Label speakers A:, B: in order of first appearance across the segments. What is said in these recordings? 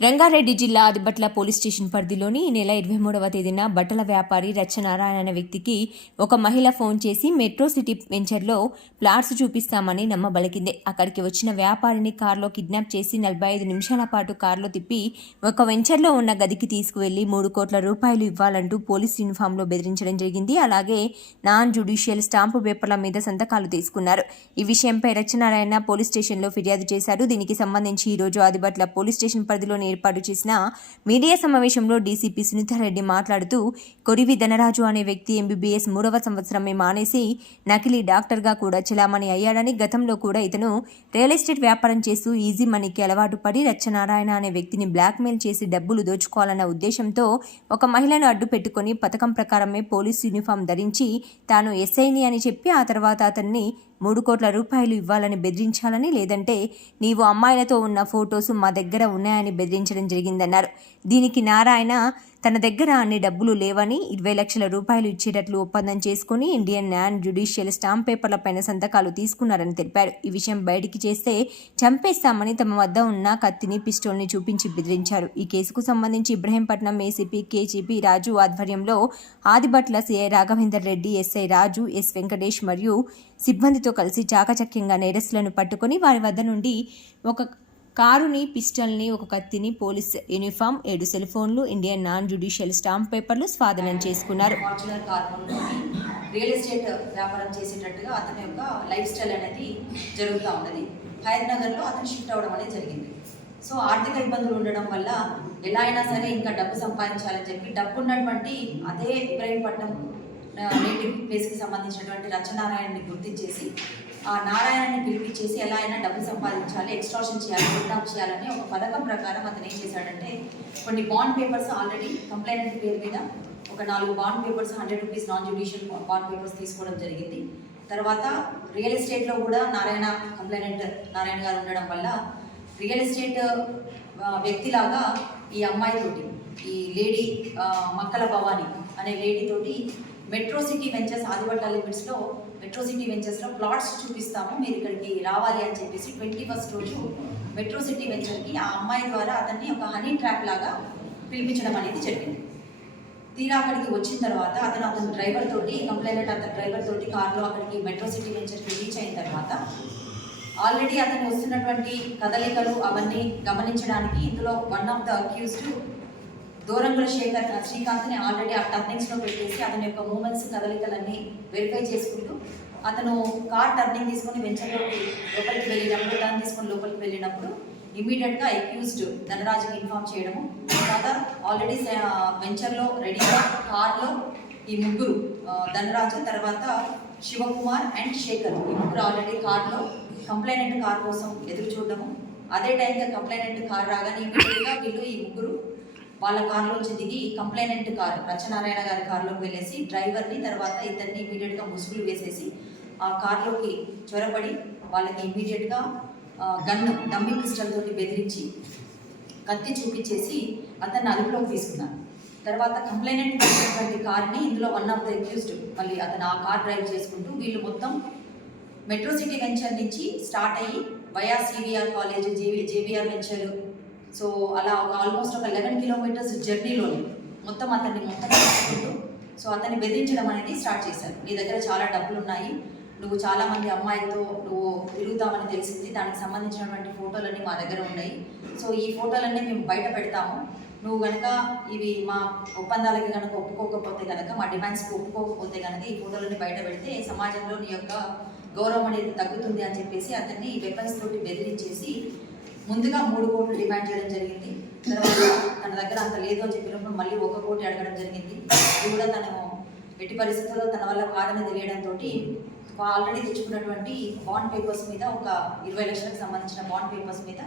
A: రంగారెడ్డి జిల్లా Adibatla police station పరిధిలోని ఈ నెల ఇరవై మూడవ తేదీన బట్టల వ్యాపారి రచ్చనారాయణ అనే వ్యక్తికి ఒక మహిళ ఫోన్ చేసి మెట్రో సిటీ వెంచర్లో ప్లాట్స్ చూపిస్తామని నమ్మబలికింది. అక్కడికి వచ్చిన వ్యాపారిని కారులో కిడ్నాప్ చేసి నలభై ఐదు నిమిషాల పాటు కారులో తిప్పి ఒక వెంచర్లో ఉన్న గదికి తీసుకువెళ్ళి మూడు కోట్ల రూపాయలు ఇవ్వాలంటూ పోలీస్ యూనిఫామ్లో బెదిరించడం జరిగింది. అలాగే నాన్ జుడిషియల్ స్టాంపు పేపర్ల మీద సంతకాలు తీసుకున్నారు. ఈ విషయంపై రచ్చనారాయణ పోలీస్ స్టేషన్లో ఫిర్యాదు చేశారు. దీనికి సంబంధించి ఈ రోజు ఆదిబట్ల పోలీస్ స్టేషన్ పరిధిలోని ఏర్పాటు చేసిన మీడియా సమావేశంలో డీసీపీ సునీతారెడ్డి మాట్లాడుతూ కొరివి ధనరాజు అనే వ్యక్తి ఎంబీబీఎస్ మూడవ సంవత్సరమే మానేసి నకిలీ డాక్టర్గా కూడా చెలామణి అయ్యాడని గతంలో కూడా ఇతను రియల్ ఎస్టేట్ వ్యాపారం చేస్తూ ఈజీ మనీకి అలవాటు పడి రచ్చనారాయణ అనే వ్యక్తిని బ్లాక్మెయిల్ చేసి డబ్బులు దోచుకోవాలన్న ఉద్దేశంతో ఒక మహిళను అడ్డు పెట్టుకుని పథకం ప్రకారమే పోలీసు యూనిఫామ్ ధరించి తాను ఎస్ఐని అని చెప్పి ఆ తర్వాత అతన్ని మూడు కోట్ల రూపాయలు ఇవ్వాలని బెదిరించాలని లేదంటే నీవు అమ్మాయిలతో ఉన్న ఫొటోస్ మా దగ్గర ఉన్నాయని బెదిరించడం జరిగిందన్నారు. దీనికి నారాయణ తన దగ్గర అన్ని డబ్బులు లేవని ఇరవై లక్షల రూపాయలు ఇచ్చేటట్లు ఒప్పందం చేసుకుని ఇండియన్ నాన్ జ్యుడిషియల్ స్టాంప్ పేపర్లపైన సంతకాలు తీసుకున్నారని తెలిపారు. ఈ విషయం బయటికి చేస్తే చంపేస్తామని తమ వద్ద ఉన్న కత్తిని పిస్టోల్ని చూపించి బెదిరించారు. ఈ కేసుకు సంబంధించి ఇబ్రహీంపట్నం ఏసీపీ కేజీపీ రాజు ఆధ్వర్యంలో Adibatla CI Raghavender Reddy SI Raju S Venkatesh మరియు సిబ్బందితో కలిసి చాకచక్యంగా నేరస్తులను పట్టుకొని వారి వద్ద నుండి ఒక కారుని పిస్టల్ని ఒక కత్తిని పోలీస్ యూనిఫామ్ ఏడు సెల్ ఫోన్లు ఇండియన్ నాన్ జ్యుడిషియల్ స్టాంప్ పేపర్లు స్వాధీనం చేసుకున్నారు.
B: ఫార్చునర్ రియల్ ఎస్టేట్ వ్యాపారం చేసేటట్టుగా అతని యొక్క లైఫ్ స్టైల్ అనేది జరుగుతూ ఉన్నది. హైర్ నగర్లో అతను షిఫ్ట్ అవ్వడం అనేది జరిగింది. సో ఆర్థిక ఇబ్బందులు ఉండడం వల్ల ఎలా అయినా సరే ఇంకా డబ్బు సంపాదించాలని చెప్పి డబ్బు ఉన్నటువంటి అదే ఇబ్రహీంపట్నం నేటివ్ ప్లేస్కి సంబంధించినటువంటి రచనారాయణని గుర్తించేసి ఆ నారాయణని పిలిపించేసి ఎలా అయినా డబ్బు సంపాదించాలి ఎక్స్ట్రాషన్ చేయాలి కిడ్నాప్ చేయాలని ఒక పథకం ప్రకారం అతను ఏం చేశాడంటే కొన్ని బాండ్ పేపర్స్ ఆల్రెడీ కంప్లైంట్ పేరు మీద ఒక నాలుగు bond papers hundred rupees non judicial bond papers తీసుకోవడం జరిగింది. తర్వాత రియల్ ఎస్టేట్లో కూడా నారాయణ కంప్లైనెంట్ నారాయణ గారు ఉండడం వల్ల రియల్ ఎస్టేట్ వ్యక్తిలాగా ఈ అమ్మాయితోటి ఈ లేడీ మక్కల భవాని అనే లేడీ తోటి మెట్రో సిటీ వెంచర్స్ ఆదివట్ల లిమిట్స్లో మెట్రో సిటీ వెంచర్స్లో ప్లాట్స్ చూపిస్తాము మీరు ఇక్కడికి రావాలి అని చెప్పేసి ట్వంటీ ఫస్ట్ రోజు మెట్రో సిటీ వెంచర్కి ఆ అమ్మాయి ద్వారా అతన్ని ఒక హనీ ట్రాప్ లాగా పిలిపించడం అనేది జరిగింది. తీరా అక్కడికి వచ్చిన తర్వాత అతను అతని డ్రైవర్ తోటి కంప్లైంట్ అతని డ్రైవర్ తోటి కార్లో అక్కడికి మెట్రో సిటీ వెంచర్కి రీచ్ అయిన తర్వాత ఆల్రెడీ అతను వస్తున్నటువంటి కదలికలు అవన్నీ గమనించడానికి ఇందులో one of the accused Durangula Shekar శ్రీకాంత్ని already ఆ టర్నింగ్స్లో పెట్టేసి అతని యొక్క మూమెంట్స్ కదలికలన్నీ వెరిఫై చేసుకుంటూ అతను కార్ టర్నింగ్ తీసుకొని వెంచర్లోకి లోపలికి వెళ్ళినప్పుడు టర్న్ తీసుకొని లోపలికి వెళ్ళినప్పుడు ఇమీడియట్గా అక్యూజ్డ్ ధనరాజుకి ఇన్ఫామ్ చేయడము. తర్వాత ఆల్రెడీ వెంచర్లో రెడీగా కార్లో ఈ ముగ్గురు ధనరాజు తర్వాత శివకుమార్ అండ్ శేఖర్ ఈ ముగ్గురు ఆల్రెడీ కార్లో కంప్లైనెంట్ కార్ కోసం ఎదురు చూడడము. అదే టైంలో కంప్లైనెంట్ కార్ రాగానే ఇమీడియట్గా వీళ్ళు ఈ ముగ్గురు వాళ్ళ కారులోంచి దిగి కంప్లైనెంట్ కార్ రచనారాయణ గారి కారులోకి వెళ్ళేసి డ్రైవర్ని తర్వాత ఇద్దరిని ఇమీడియట్గా ముసుగులు వేసేసి ఆ కార్లోకి చొరబడి వాళ్ళకి ఇమీడియట్గా గన్ను డమ్మి పిస్టల్ తోటి బెదిరించి కత్తి చూపించేసి అతన్ని అదుపులోకి తీసుకున్నాను తర్వాత కంప్లైనెంట్ చేసినటువంటి కార్ని ఇందులో వన్ ఆఫ్ ద అక్యూజ్డ్ మళ్ళీ అతను ఆ కార్ డ్రైవ్ చేసుకుంటూ వీళ్ళు మొత్తం మెట్రో సిటీ వెంచర్ నుంచి స్టార్ట్ అయ్యి via CVR college JV JVR venture so అలా ఒక ఆల్మోస్ట్ ఒక లెవెన్ కిలోమీటర్స్ జర్నీలోని మొత్తం అతన్ని మొత్తం సో అతన్ని బెదిరించడం అనేది స్టార్ట్ చేశారు. నీ దగ్గర చాలా డబ్బులు ఉన్నాయి నువ్వు చాలా మంది అమ్మాయిలతో నువ్వు తిరుగుతామని తెలిసింది దానికి సంబంధించినటువంటి ఫోటోలన్నీ మా దగ్గర ఉన్నాయి. సో ఈ ఫోటోలన్నీ మేము బయట పెడతాము. నువ్వు కనుక ఇవి మా ఒప్పందాలకి కనుక ఒప్పుకోకపోతే కనుక మా డిమాండ్స్కి ఒప్పుకోకపోతే కనుక ఈ ఫోటోలన్నీ బయట పెడితే సమాజంలో నీ యొక్క గౌరవం అనేది తగ్గుతుంది అని చెప్పేసి అతన్ని వెపన్స్ తోటి బెదిరించేసి ముందుగా మూడు కోట్లు డిమాండ్ చేయడం జరిగింది. తర్వాత తన దగ్గర అంత లేదు అని చెప్పినప్పుడు మళ్ళీ ఒక కోటి అడగడం జరిగింది. అది కూడా తను ఎట్టి పరిస్థితుల్లో తన వల్ల కాదని తెలియడంతో ఆల్రెడీ తెచ్చుకున్నటువంటి బాండ్ పేపర్స్ మీద ఒక ఇరవై లక్షలకు సంబంధించిన బాండ్ పేపర్స్ మీద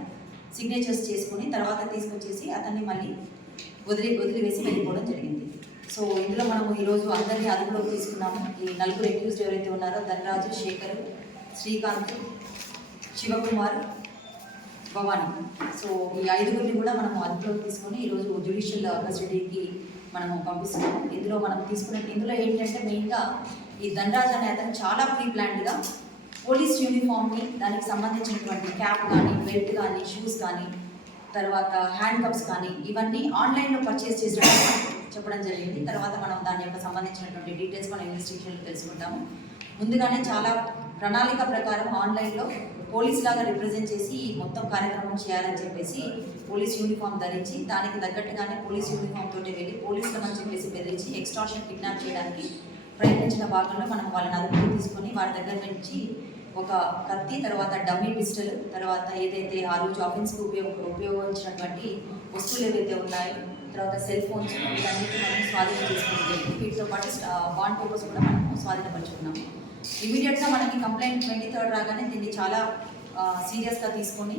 B: సిగ్నేచర్స్ చేసుకుని తర్వాత తీసుకొచ్చేసి అతన్ని మళ్ళీ వదిలి వదిలివేసి వెళ్ళిపోవడం జరిగింది. సో ఇందులో మనము ఈరోజు అందరినీ అదుపులోకి తీసుకున్నాము. ఈ నలుగురు అక్యూజ్డ్ ఎవరైతే ఉన్నారో ధనరాజు శేఖర్ శ్రీకాంత్ శివకుమార్ భవాని. సో ఈ ఐదుగురిని కూడా మనం అదుపులోకి తీసుకొని ఈరోజు జ్యుడిషియల్ కస్టడీకి మనము పంపిస్తున్నాం. ఇందులో మనం తీసుకున్న ఇందులో ఏంటంటే మెయిన్గా ఈ ధనరాజ్ అనే అతను చాలా ప్రీ ప్లాన్డ్గా పోలీస్ యూనిఫామ్ని దానికి సంబంధించినటువంటి క్యాప్ కానీ బెల్ట్ కానీ షూస్ కానీ తర్వాత హ్యాండ్ కప్స్ కానీ ఇవన్నీ ఆన్లైన్లో పర్చేస్ చేసినట్టు చెప్పడం జరిగింది. తర్వాత మనం దాని యొక్క సంబంధించినటువంటి డీటెయిల్స్ మనం ఇన్వెస్టిగేషన్లో తెలుసుకుంటాము. ముందుగానే చాలా ప్రణాళిక ప్రకారం ఆన్లైన్లో పోలీస్ లాగా రిప్రజెంట్ చేసి ఈ మొత్తం కార్యక్రమం చేయాలని చెప్పేసి పోలీస్ యూనిఫామ్ ధరించి దానికి తగ్గట్టుగానే పోలీస్ యూనిఫామ్ తోటి వెళ్ళి పోలీసులమని చెప్పేసి బెదిరించి ఎక్స్ట్రాషన్ కిడ్నాప్ చేయడానికి ప్రయత్నించిన భాగంలో మనం వాళ్ళని అదుపులో తీసుకొని వారి దగ్గర నుంచి ఒక కత్తి తర్వాత డమ్మీ పిస్టల్ తర్వాత ఏదైతే ఆ రోజు ఆఫీస్కి ఉపయోగ ఉపయోగించినటువంటి వస్తువులు ఏవైతే ఉన్నాయో తర్వాత సెల్ ఫోన్స్ వీటన్నిటి మనం స్వాధీనం చేసుకోవడం వీటితో పాటు బాండ్ పేపర్స్ కూడా మనం స్వాధీనపరుచుకున్నాము. ఇమీడియట్గా మనకి కంప్లైంట్ ట్వంటీ థర్డ్ రాగానే దీన్ని చాలా సీరియస్గా తీసుకొని